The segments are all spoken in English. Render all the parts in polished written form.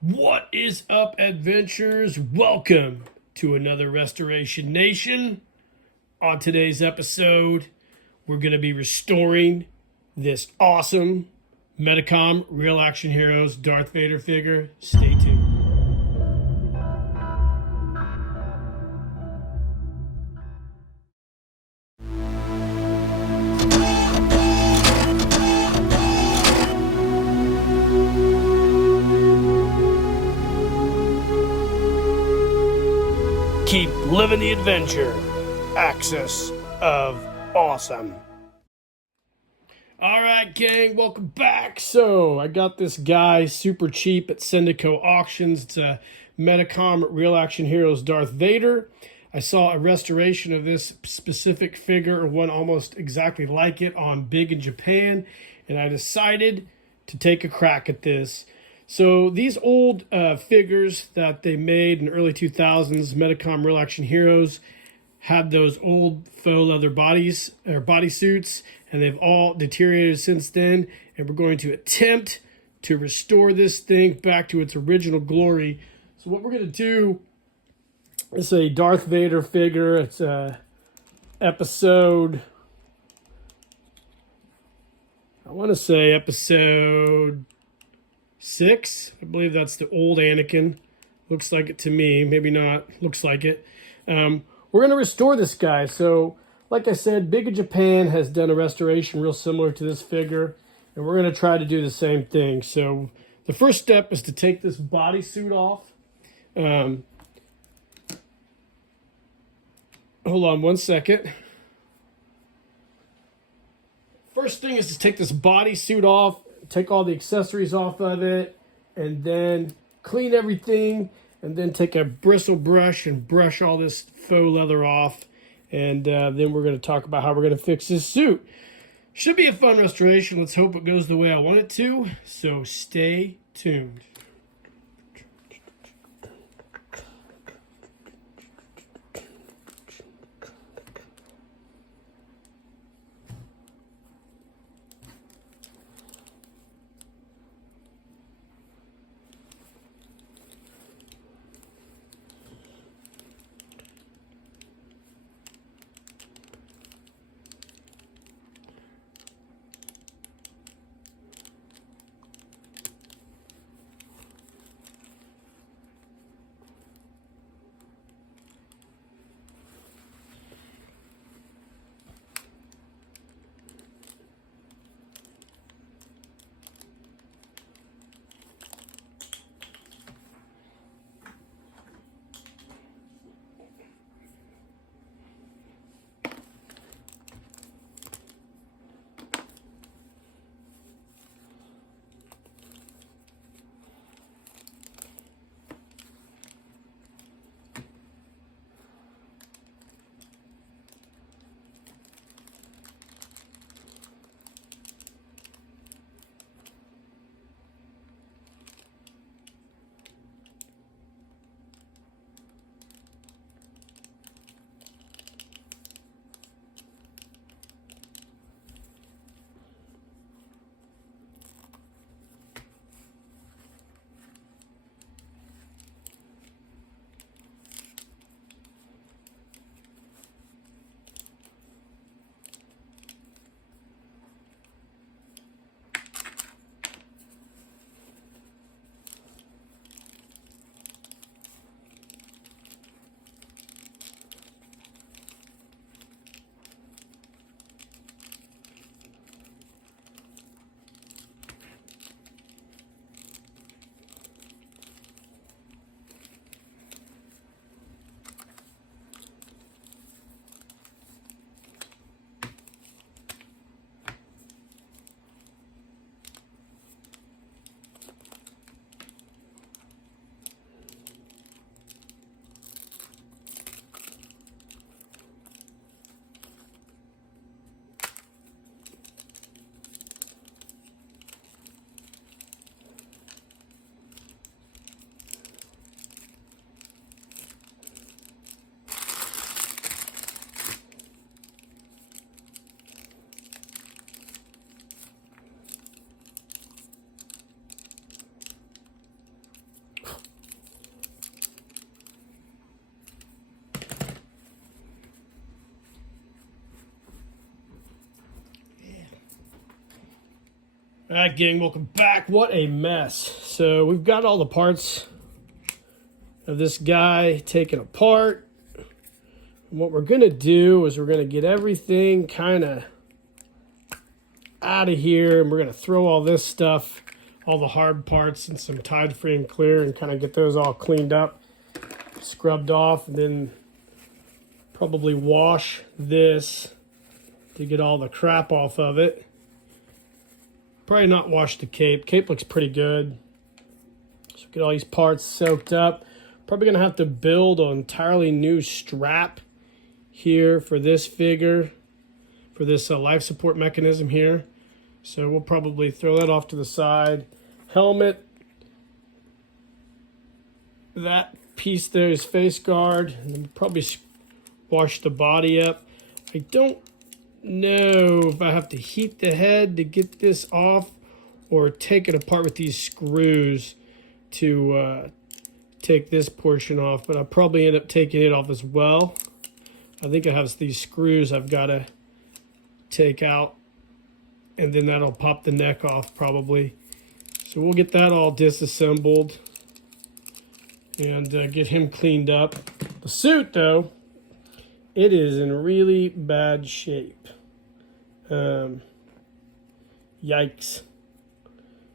What is up, adventurers? Welcome to another Restoration Nation. On today's episode, we're going to be restoring this awesome Medicom Real Action Heroes Darth Vader figure. Stay tuned. Keep living the adventure. Axis of Awesome. All right, gang, welcome back. So I got this guy super cheap at Sendico auctions. It's a Medicom Real Action Heroes Darth Vader. I saw a restoration of this specific figure, or one almost exactly like it, on Big in Japan, and I decided to take a crack at this. So these old figures that they made in the early 2000s, Medicom Real Action Heroes, had those old faux leather bodies or bodysuits, and they've all deteriorated since then. And we're going to attempt to restore this thing back to its original glory. So what we're going to do is a Darth Vader figure. It's a episode, I want to say episode 6. I believe that's the old Anakin. Looks like it to me. Maybe not. Looks like it. We're going to restore this guy. So, like I said, Big in Japan has done a restoration real similar to this figure, and we're going to try to do the same thing. So, the first step is to take this bodysuit off. Hold on one second. First thing is to take this bodysuit off, take all the accessories off of it, and then clean everything, and then take a bristle brush and brush all this faux leather off. And then we're going to talk about how we're going to fix this suit. Should be a fun restoration. Let's hope it goes the way I want it to. So stay tuned. Alright, gang, welcome back. What a mess. So we've got all the parts of this guy taken apart. And what we're going to do is we're going to get everything kind of out of here, and we're going to throw all this stuff, all the hard parts, and some Tide Free and Clear, and kind of get those all cleaned up, scrubbed off, and then probably wash this to get all the crap off of it. Probably not wash the cape. Cape looks pretty good. So get all these parts soaked up. Probably going to have to build an entirely new strap here for this figure, for this life support mechanism here. So we'll probably throw that off to the side. Helmet. That piece there is face guard. And then probably wash the body up. I don't know if I have to heat the head to get this off or take it apart with these screws to take this portion off, but I'll probably end up taking it off as well. I think I have these screws I've got to take out, and then that'll pop the neck off probably. So we'll get that all disassembled and get him cleaned up. The suit, though, it is in really bad shape. Yikes.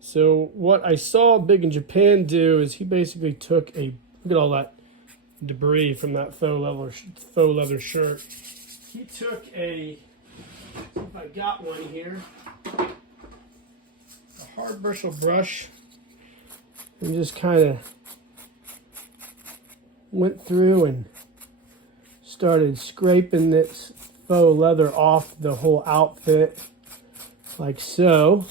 So what I saw Big in Japan do is he basically took look at all that debris from that faux leather shirt. He took I got one here, a hard bristle brush, and just kind of went through and started scraping this faux leather off the whole outfit, like so.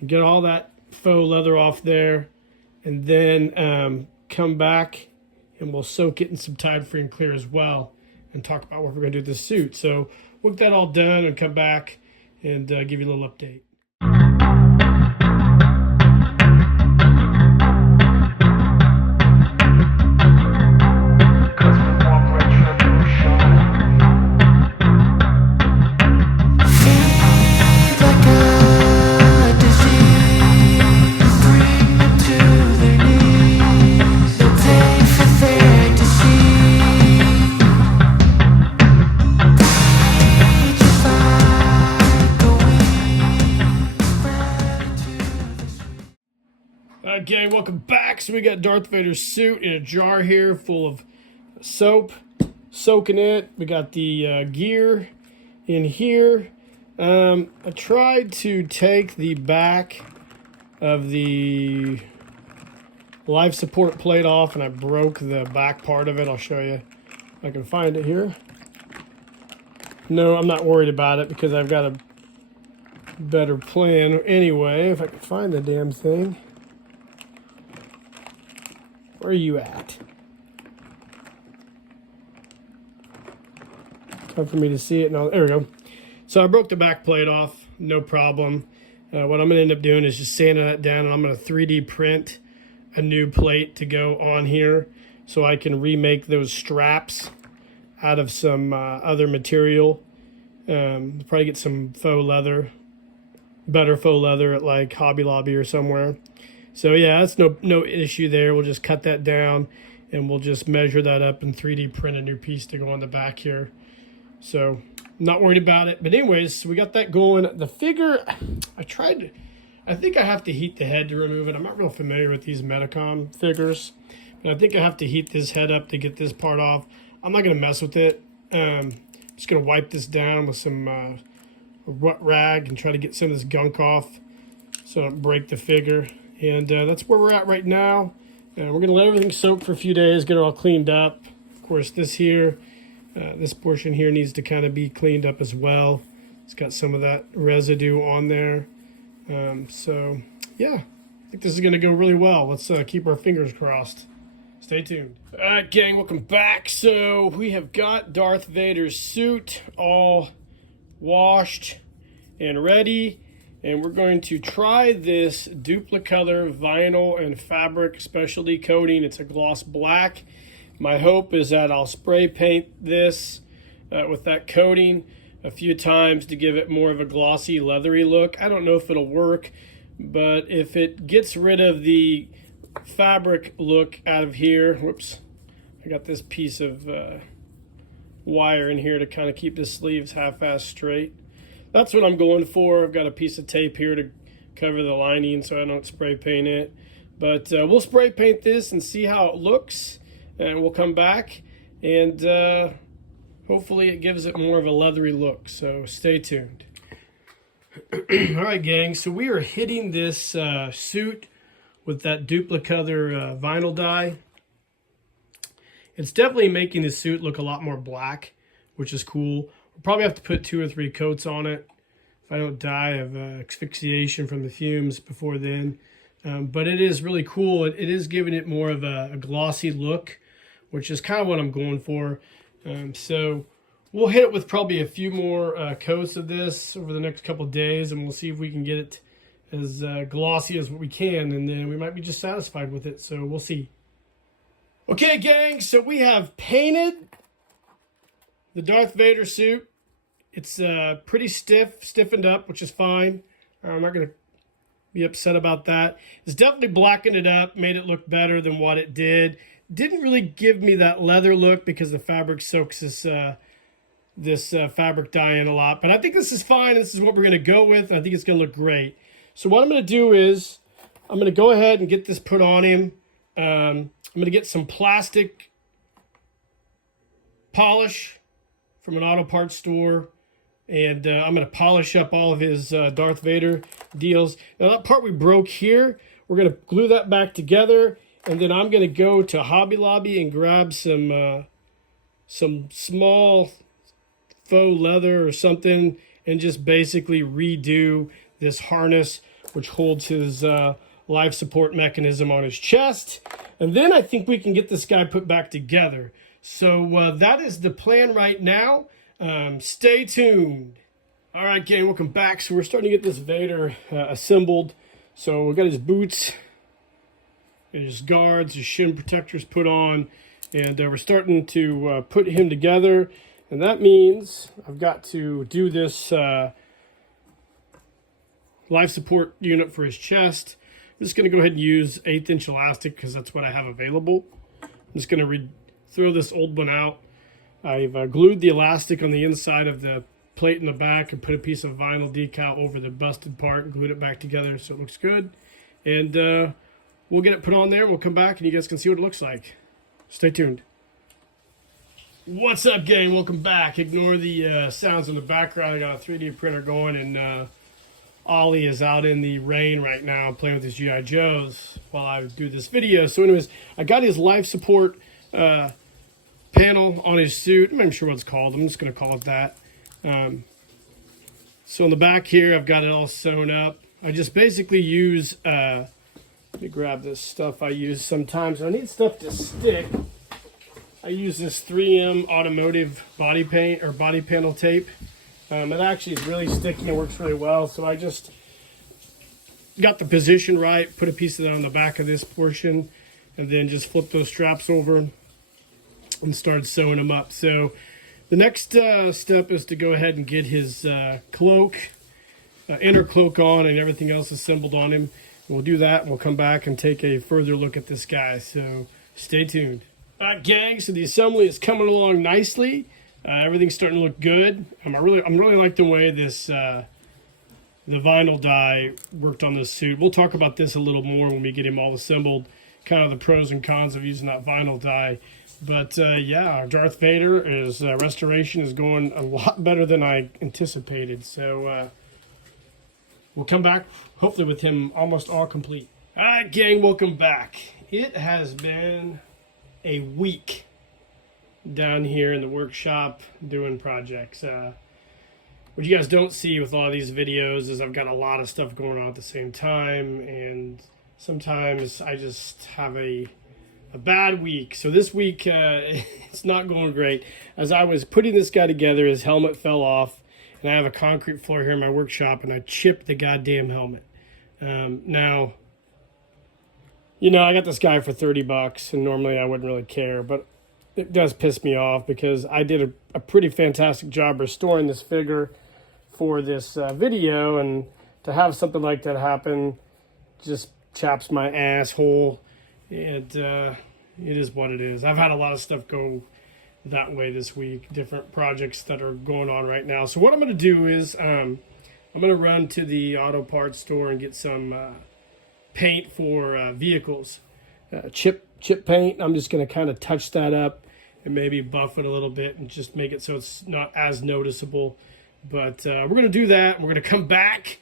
And get all that faux leather off there, and then come back and we'll soak it in some Tide Free and Clear as well, and talk about what we're going to do with this suit. So we'll get that all done and come back and give you a little update. Gang, welcome back. So we got Darth Vader's suit in a jar here full of soap, soaking it. We got the gear in here. I tried to take the back of the life support plate off, and I broke the back part of it. I'll show you if I can find it here. No, I'm not worried about it because I've got a better plan anyway. If I can find the damn thing. Where are you at? Time for me to see it. No, there we go. So I broke the back plate off, no problem. What I'm going to end up doing is just sanding that down, and I'm going to 3D print a new plate to go on here so I can remake those straps out of some other material. Probably get some faux leather, better faux leather at like Hobby Lobby or somewhere. So yeah, that's no issue there. We'll just cut that down and we'll just measure that up and 3D print a new piece to go on the back here. So not worried about it. But anyways, we got that going. The figure, I think I have to heat the head to remove it. I'm not real familiar with these Medicom figures, but I think I have to heat this head up to get this part off. I'm not going to mess with it. Just going to wipe this down with some wet rag and try to get some of this gunk off so I don't break the figure. And that's where we're at right now. We're going to let everything soak for a few days, get it all cleaned up. Of course, this portion here needs to kind of be cleaned up as well. It's got some of that residue on there. So, yeah, I think this is going to go really well. Let's keep our fingers crossed. Stay tuned. All right, gang, welcome back. So we have got Darth Vader's suit all washed and ready. And we're going to try this Duplicolor vinyl and fabric specialty coating. It's a gloss black. My hope is that I'll spray paint this with that coating a few times to give it more of a glossy, leathery look. I don't know if it'll work, but if it gets rid of the fabric look out of here, whoops, I got this piece of wire in here to kind of keep the sleeves half-assed straight. That's what I'm going for. I've got a piece of tape here to cover the lining so I don't spray paint it. But we'll spray paint this and see how it looks, and we'll come back and hopefully it gives it more of a leathery look. So stay tuned. All right, gang. So we are hitting this suit with that duplicator vinyl dye. It's definitely making the suit look a lot more black, which is cool. We'll probably have to put 2 or 3 coats on it if I don't die of asphyxiation from the fumes before then. But it is really cool. It is giving it more of a glossy look, which is kind of what I'm going for. So we'll hit it with probably a few more coats of this over the next couple of days, and we'll see if we can get it as glossy as we can, and then we might be just satisfied with it. So we'll see. Okay, gang, so we have painted the Darth Vader suit. It's pretty stiffened up, which is fine. I'm not going to be upset about that. It's definitely blackened it up, made it look better than what it did. Didn't really give me that leather look because the fabric soaks this fabric dye in a lot. But I think this is fine. This is what we're going to go with. I think it's going to look great. So what I'm going to do is I'm going to go ahead and get this put on him. I'm going to get some plastic polish from an auto parts store. And I'm going to polish up all of his Darth Vader deals. Now that part we broke here, we're going to glue that back together. And then I'm going to go to Hobby Lobby and grab some small faux leather or something and just basically redo this harness, which holds his life support mechanism on his chest. And then I think we can get this guy put back together. So that is the plan right now. Stay tuned. All right, gang, welcome back. So we're starting to get this Vader assembled. So we got his boots, his guards, his shin protectors put on, and we're starting to put him together. And that means I've got to do this life support unit for his chest. I'm just going to go ahead and use 1/8 inch elastic because that's what I have available. I'm just going to throw this old one out. I've glued the elastic on the inside of the plate in the back and put a piece of vinyl decal over the busted part and glued it back together so it looks good. And we'll get it put on there. We'll come back and you guys can see what it looks like. Stay tuned. What's up, gang? Welcome back. Ignore the sounds in the background. I got a 3D printer going, and Ollie is out in the rain right now playing with his G.I. Joes while I do this video. So anyways, I got his life support panel on his suit. I'm not even sure what it's called. I'm just going to call it that. So on the back here, I've got it all sewn up. I just basically use, let me grab this stuff I use sometimes. I need stuff to stick. I use this 3M automotive body paint or body panel tape. It actually is really sticky and works really well. So I just got the position right, put a piece of that on the back of this portion, and then just flip those straps over and started sewing them up. So the next step is to go ahead and get his cloak, inner cloak on, and everything else assembled on him. We'll do that, and we'll come back and take a further look at this guy. So stay tuned. All right, gang. So the assembly is coming along nicely. Everything's starting to look good. I'm really like the way this the vinyl dye worked on this suit. We'll talk about this a little more when we get him all assembled. Kind of the pros and cons of using that vinyl dye. But yeah, Darth Vader is restoration is going a lot better than I anticipated. So we'll come back hopefully with him almost all complete. All right, gang, welcome back. It has been a week down here in the workshop doing projects. What you guys don't see with a lot of these videos is I've got a lot of stuff going on at the same time, and sometimes I just have a bad week. So this week it's not going great. As I was putting this guy together, his helmet fell off, and I have a concrete floor here in my workshop, and I chipped the goddamn helmet. Now, you know, I got this guy for $30, and normally I wouldn't really care, but it does piss me off because I did a pretty fantastic job restoring this figure for this video, and to have something like that happen just chaps my asshole. And it is what it is. I've had a lot of stuff go that way this week, different projects that are going on right now. So what I'm going to do is I'm going to run to the auto parts store and get some paint for vehicles, chip paint. I'm just going to kind of touch that up and maybe buff it a little bit and just make it so it's not as noticeable. But we're going to do that. We're going to come back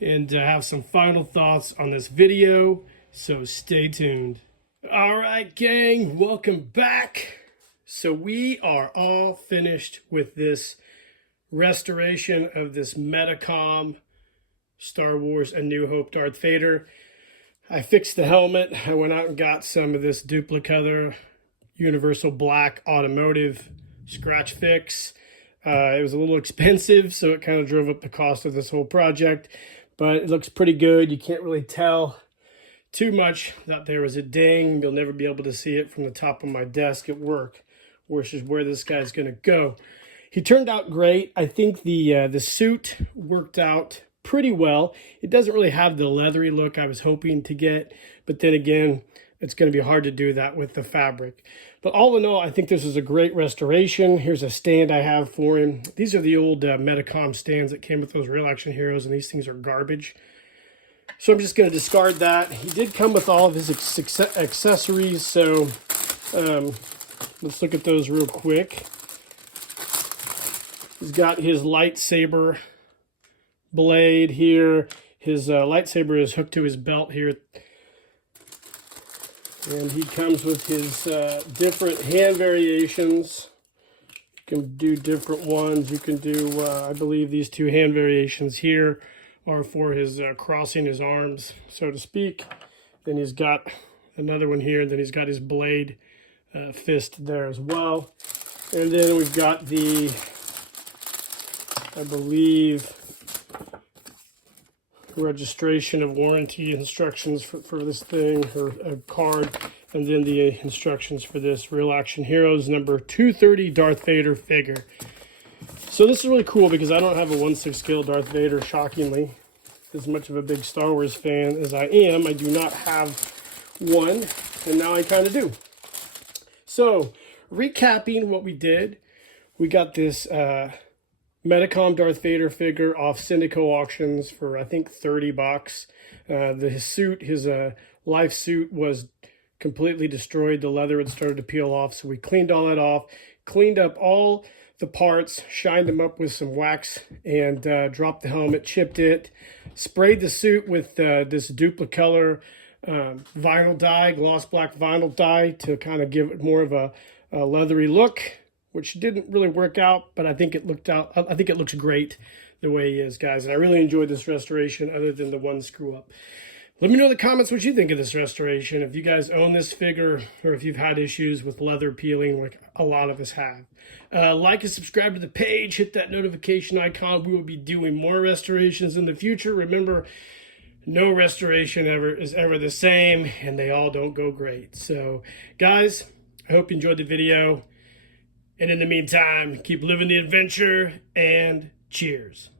and have some final thoughts on this video. So stay tuned. All right, gang, welcome back. So we are all finished with this restoration of this Medicom Star Wars A New Hope Darth Vader. I fixed the helmet. I went out and got some of this Duplicator Universal Black Automotive scratch fix. It was a little expensive, so it kind of drove up the cost of this whole project, but it looks pretty good. You can't really tell too much that there was a ding. You'll never be able to see it from the top of my desk at work, which is where this guy's going to go. He turned out great. I think the suit worked out pretty well. It doesn't really have the leathery look I was hoping to get, but then again, it's going to be hard to do that with the fabric. But all in all, I think this is a great restoration. Here's a stand I have for him. These are the old Medicom stands that came with those Real Action Heroes, and these things are garbage. So I'm just going to discard that. He did come with all of his accessories, so let's look at those real quick. He's got his lightsaber blade here. His lightsaber is hooked to his belt here. And he comes with his different hand variations. You can do different ones. You can do, I believe these two hand variations here are for his crossing his arms, so to speak. Then he's got another one here, and then he's got his blade fist there as well. And then we've got the, I believe, registration of warranty instructions for this thing, or a card, and then the instructions for this Real Action Heroes number 230 Darth Vader figure. So this is really cool because I don't have a 1/6 scale Darth Vader, shockingly. As much of a big Star Wars fan as I am, I do not have one, and now I kind of do. So, recapping what we did, we got this Medicom Darth Vader figure off Sendico auctions for, I think, 30 bucks. His suit, his life suit, was completely destroyed. The leather had started to peel off, so we cleaned all that off, cleaned up all the parts, shined them up with some wax, and dropped the helmet, chipped it, sprayed the suit with this Duplicator vinyl dye, gloss black vinyl dye, to kind of give it more of a leathery look, which didn't really work out, but I think it looks great the way he is, guys. And I really enjoyed this restoration, other than the one screw up. Let me know in the comments what you think of this restoration. If you guys own this figure, or if you've had issues with leather peeling like a lot of us have. Like and subscribe to the page. Hit that notification icon. We will be doing more restorations in the future. Remember, no restoration is ever the same, and they all don't go great. So, guys, I hope you enjoyed the video. And in the meantime, keep living the adventure, and cheers.